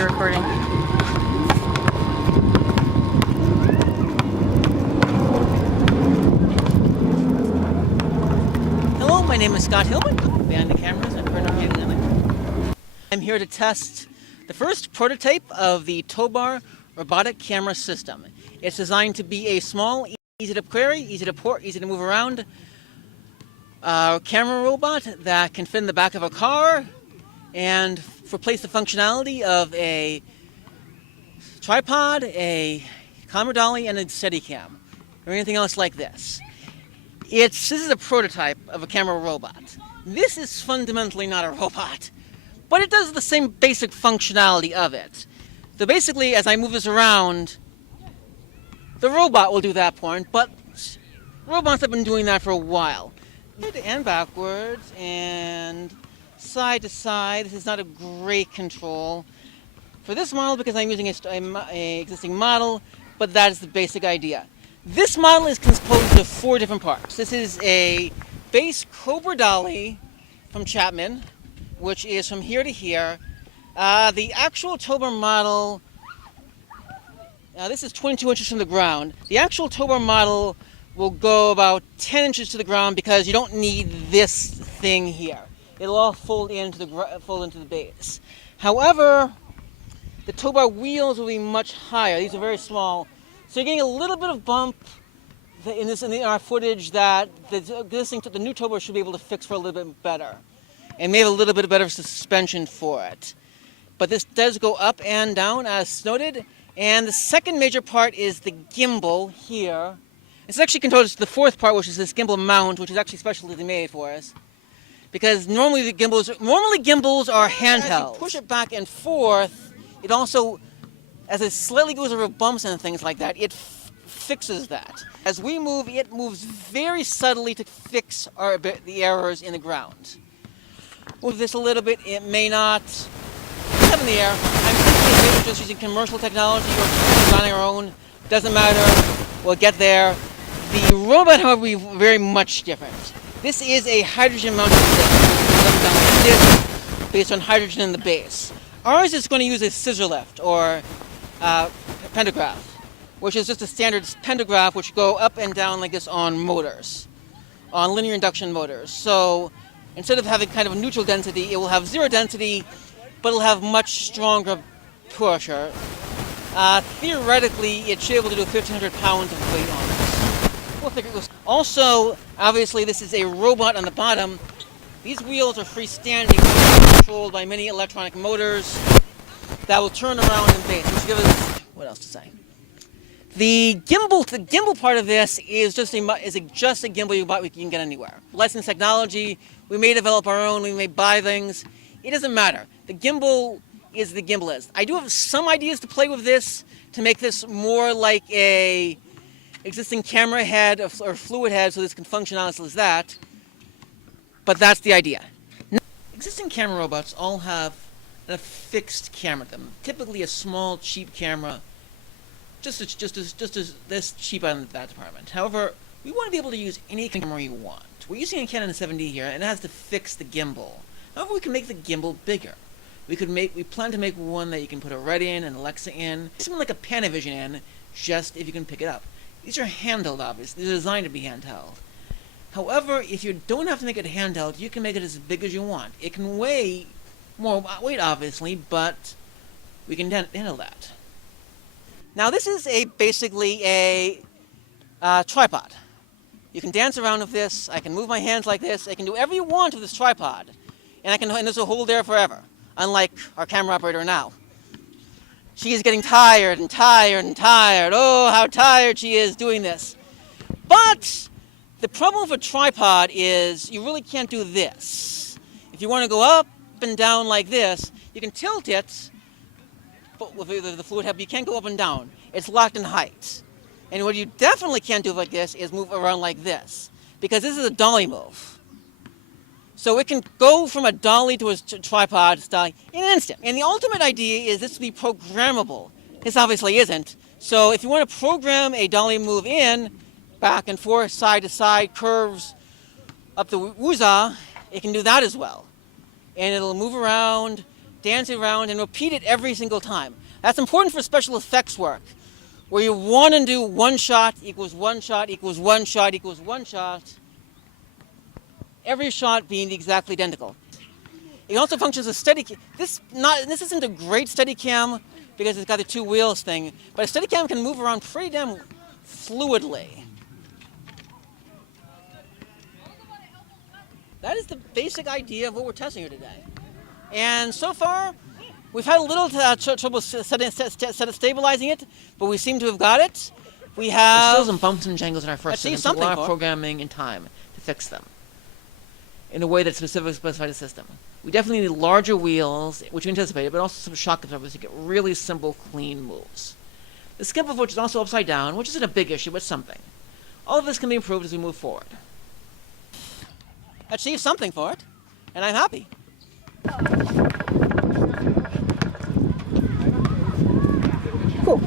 You're recording. Hello, my name is Scott Hillman, behind the cameras and Eleneke. I'm here to test the first prototype of the Tobor Roboti CameraSystem. It's designed to be a small, easy to carry, easy to port, easy to move around camera robot that can fit in the back of a car and replace the functionality of a tripod, a camera dolly, and a Steadicam, or anything else like this. This is a prototype of a camera robot. This is fundamentally not a robot, but it does the same basic functionality of it. So basically, as I move this around, the robot will do that point, but robots have been doing that for a while. And backwards, and side to side. This is not a great control for this model because I'm using a existing model, but that is the basic idea. This model is composed of 4 different parts. This is a base Cobra dolly from Chapman, which is from here to here. The actual Tobor model, this is 22 inches from the ground. The actual Tobor model will go about 10 inches to the ground because you don't need this thing here. It'll all fold into the base. However, the Tobor wheels will be much higher. These are very small. So you're getting a little bit of bump in our footage that the new Tobor should be able to fix for a little bit better. And maybe a little bit better suspension for it. But this does go up and down as noted. And the second major part is the gimbal here. It's actually controlled to the 4th part, which is this gimbal mount, which is actually specially made for us. Because normally gimbals are handheld. As you push it back and forth, it also, as it slightly goes over bumps and things like that, it fixes that. As we move, it moves very subtly to fix the errors in the ground. Move this a little bit, it may not have in the air. I'm thinking maybe just using commercial technology or designing our own. Doesn't matter. We'll get there. The robot, however, will be very much different. This is a hydrogen-mounted disc based on hydrogen in the base. Ours is going to use a scissor lift or pantograph, which is just a standard pantograph which go up and down like this on motors, on linear induction motors. So instead of having kind of a neutral density, it will have 0 density, but it'll have much stronger pressure. Theoretically, it should be able to do 1,500 pounds of weight on this. We'll figure it goes. Also, obviously, this is a robot on the bottom. These wheels are freestanding, controlled by many electronic motors that will turn around in base. Which gives us, what else to say? The gimbal part of this is just a gimbal you can get anywhere. Licensed technology. We may develop our own. We may buy things. It doesn't matter. The gimbal is the gimbal is. I do have some ideas to play with this to make this more like a existing camera head or fluid head so this can function honestly as that. But that's the idea. Now, existing camera robots all have a fixed camera to them. Typically a small, cheap camera, just as this cheap on that department. However, we want to be able to use any camera you want. We're using a Canon 7D here, and it has to fix the gimbal. However, we can make the gimbal bigger. We plan to make one that you can put a Red in and Alexa in, something like a Panavision in, just if you can pick it up. These are handheld, obviously. They're designed to be handheld. However, if you don't have to make it handheld, you can make it as big as you want. It can weigh more weight, obviously, but we can handle that. Now, this is basically a tripod. You can dance around with this. I can move my hands like this. I can do whatever you want with this tripod, and this will hold there forever. Unlike our camera operator now. She is getting tired and tired and tired. Oh, how tired she is doing this. But the problem with a tripod is you really can't do this. If you want to go up and down like this, you can tilt it, but with the fluid head, you can't go up and down. It's locked in height. And what you definitely can't do like this is move around like this, because this is a dolly move. So it can go from a dolly to a tripod style in an instant. And the ultimate idea is this to be programmable. This obviously isn't. So if you want to program a dolly move in, back and forth, side to side, curves up the wooza, it can do that as well. And it'll move around dance it around and repeat it every single time. That's important for special effects work, where you want to do one shot equals one shot equals one shot equals one shot, every shot being exactly identical. It also functions as Steadicam. This isn't a great Steadicam because it's got the two wheels thing, but a Steadicam can move around pretty damn fluidly. That is the basic idea of what we're testing here today. And so far, we've had a little trouble stabilizing it, but we seem to have got it. We have... There's still some bumps and jangles in our first system, so a lot of programming and time to fix them in a way that's specifically specified to the system. We definitely need larger wheels, which we anticipated, but also some shock absorbers to get really simple, clean moves. The skimp of which is also upside down, which isn't a big issue, but something. All of this can be improved as we move forward. Achieved something for it, and I'm happy. Cool.